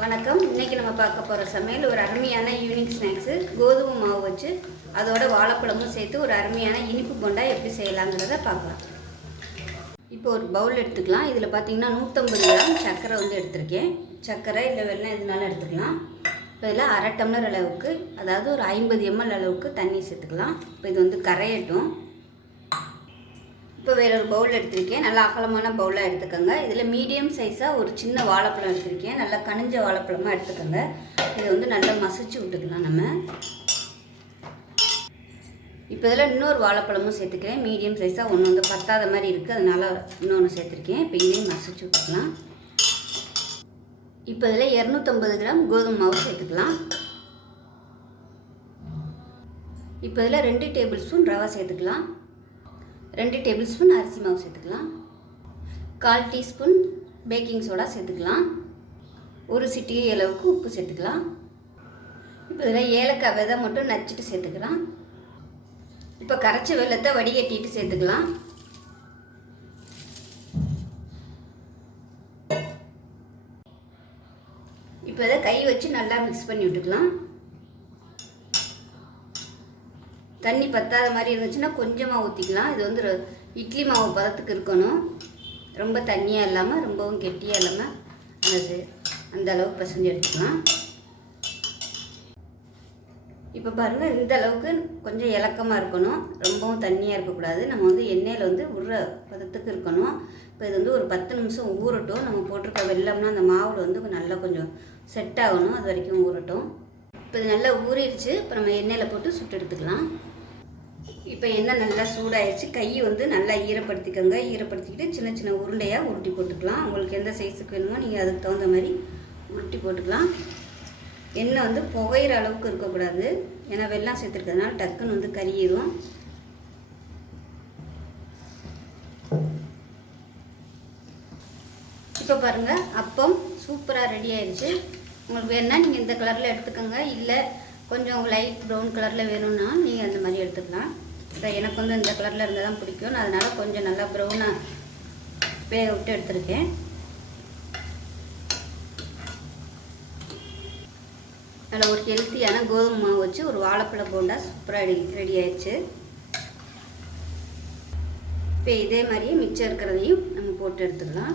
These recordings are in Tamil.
வணக்கம். இன்றைக்கி நம்ம பார்க்க போகிற சமையல் ஒரு அருமையான ஈவினிங் ஸ்நாக்ஸு. கோதுமை மாவு வச்சு அதோட வாழைப்பழமும் சேர்த்து ஒரு அருமையான இனிப்பு போண்டா எப்படி செய்யலாங்கிறத பார்க்கலாம். இப்போ ஒரு பவுல் எடுத்துக்கலாம். இதில் பார்த்திங்கன்னா 150 கிராம் சர்க்கரை எடுத்திருக்கேன். சர்க்கரை இல்லை வெல்லம் எதுனாலும் எடுத்துக்கலாம். இப்போ இதில் அரை டம்ளர் அளவுக்கு, அதாவது ஒரு 50 ml அளவுக்கு தண்ணி சேர்த்துக்கலாம். இப்போ இது கரையட்டும். இப்போ வேறு ஒரு பவுல் எடுத்திருக்கேன். நல்லா அகலமான பவுலாக எடுத்துக்கோங்க. இதில் மீடியம் சைஸாக ஒரு சின்ன வாழைப்பழம் எடுத்திருக்கேன். நல்லா கனிஞ்ச வாழைப்பழமாக எடுத்துக்கோங்க. இதை நல்லா மசிச்சு விட்டுக்கலாம் நம்ம. இப்போ இதில் இன்னொரு வாழைப்பழமும் சேர்த்துக்கிறேன். மீடியம் சைஸாக ஒன்று பத்தாத மாதிரி இருக்குது, அதனால் இன்னொன்று சேர்த்துருக்கேன். இப்போ இதையும் மசிச்சு விட்டுக்கலாம். இப்போ இதில் 250 கிராம் கோதுமை மாவு சேர்த்துக்கலாம். இப்போ இதில் 2 டேபிள் ஸ்பூன் ரவை சேர்த்துக்கலாம். 2 டேபிள் ஸ்பூன் அரிசி மாவு சேர்த்துக்கலாம். 1/4 டீஸ்பூன் பேக்கிங் சோடா சேர்த்துக்கலாம். ஒரு சிட்டிகை அளவுக்கு உப்பு சேர்த்துக்கலாம். இப்போ இதில் ஏலக்காய் விதை மட்டும் நச்சுட்டு சேர்த்துக்கலாம். இப்போ கரைச்ச வெல்லத்தை வடிகட்டிட்டு சேர்த்துக்கலாம். இப்போ இதை கை வச்சு நல்லா மிக்ஸ் பண்ணி விட்டுக்கலாம். தண்ணி பத்தாத மாதிரி இருந்துச்சுன்னா கொஞ்சமாக ஊற்றிக்கலாம். இது இட்லி மாவு பதத்துக்கு இருக்கணும். ரொம்ப தண்ணியாக இல்லாமல் ரொம்பவும் கெட்டியாக இல்லாமல் அந்த அளவுக்கு பிசைஞ்சு எடுத்துக்கலாம். இப்போ பாருங்கள், இந்த அளவுக்கு கொஞ்சம் இலக்கமாக இருக்கணும். ரொம்பவும் தண்ணியாக இருக்கக்கூடாது. நம்ம எண்ணெயில் உருற பதத்துக்கு இருக்கணும். இப்போ இது ஒரு 10 நிமிஷம் ஊறட்டும். நம்ம போட்டிருக்க வெல்லம்னா அந்த மாவில் நல்லா கொஞ்சம் செட் ஆகணும். அது வரைக்கும் ஊறட்டும். இப்போ இது நல்லா ஊறிடுச்சு. இப்போ நம்ம எண்ணெயில் போட்டு சுட்டு எடுத்துக்கலாம். இப்போ எண்ணெய் நல்லா சூடாகிடுச்சு. கை நல்லா ஈரப்படுத்திக்கோங்க. ஈரப்படுத்திக்கிட்டு சின்ன சின்ன உருண்டையாக உருட்டி போட்டுக்கலாம். உங்களுக்கு எந்த சைஸுக்கு வேணுமோ நீங்கள் அதுக்கு தகுந்த மாதிரி உருட்டி போட்டுக்கலாம். எண்ணெய் புகையிற அளவுக்கு இருக்கக்கூடாது. ஏன்னா வெல்லம் சேர்த்துருக்கிறதுனால டக்குன்னு கரியிடும். இப்போ பாருங்கள், அப்பம் சூப்பராக ரெடி ஆயிடுச்சு. உங்களுக்கு வேணுன்னா நீங்கள் இந்த கலரில் எடுத்துக்கோங்க. இல்லை கொஞ்சம் லைட் ப்ரௌன் கலரில் வேணும்னா நீங்கள் அந்த மாதிரி எடுத்துக்கலாம். எனக்கு இந்த கலரில் இருந்தால் தான் பிடிக்கும். நான் அதனால் கொஞ்சம் நல்லா ப்ரௌனாக வேக விட்டு எடுத்துருக்கேன். நல்லா ஒரு ஹெல்த்தியான கோதுமை மாவு வச்சு ஒரு வாழைப்பழ போண்டா சூப்பராக ரெடி ஆயிடுச்சு. இப்போ இதே மாதிரியே மிச்சம் இருக்கிறதையும் நம்ம போட்டு எடுத்துக்கலாம்.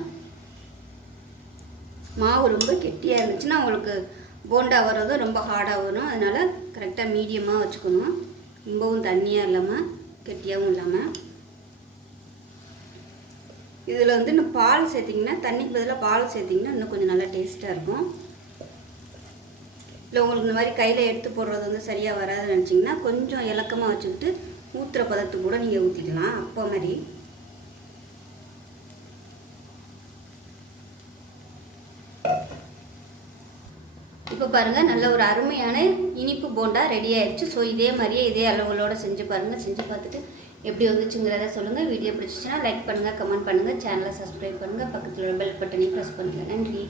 மாவு ரொம்ப கெட்டியாக இருந்துச்சுன்னா உங்களுக்கு போண்டா வர்றதும் ரொம்ப ஹார்டாக வரும். அதனால் கரெக்டாக மீடியமாக வச்சுக்கணும். ரொம்பவும் தண்ணியாக இல்லாமல் கெட்டியாகவும் இல்லாமல். இதில் இன்னும் பால் சேர்த்திங்கன்னா, தண்ணிக்கு பதிலாக பால் சேர்த்திங்கன்னா இன்னும் கொஞ்சம் நல்லா டேஸ்ட்டாக இருக்கும். இல்லை உங்களுக்கு இந்த மாதிரி கையில் எடுத்து போடுறது சரியாக வராதுன்னு நினச்சிங்கன்னா கொஞ்சம் இலக்கமாக வச்சுக்கிட்டு ஊற்றுற பதத்துக்கு கூட நீங்கள் ஊற்றிக்கலாம். அப்போ மாதிரி இப்போ பாருங்கள், நல்ல ஒரு அருமையான இனிப்பு போண்டா ரெடி ஆயிடுச்சு. ஸோ இதே மாதிரியே இதே அளவுகளோடு செஞ்சு பாருங்கள். செஞ்சு பார்த்துட்டு எப்படி வந்துச்சுங்கிறத சொல்லுங்கள். வீடியோ பிடிச்சிச்சின்னா லைக் பண்ணுங்கள், கமெண்ட் பண்ணுங்கள், சேனலை சப்ஸ்கிரைப் பண்ணுங்கள், பக்கத்தில் பெல் பட்டனையும் ப்ரெஸ் பண்ணுங்கள். நன்றி.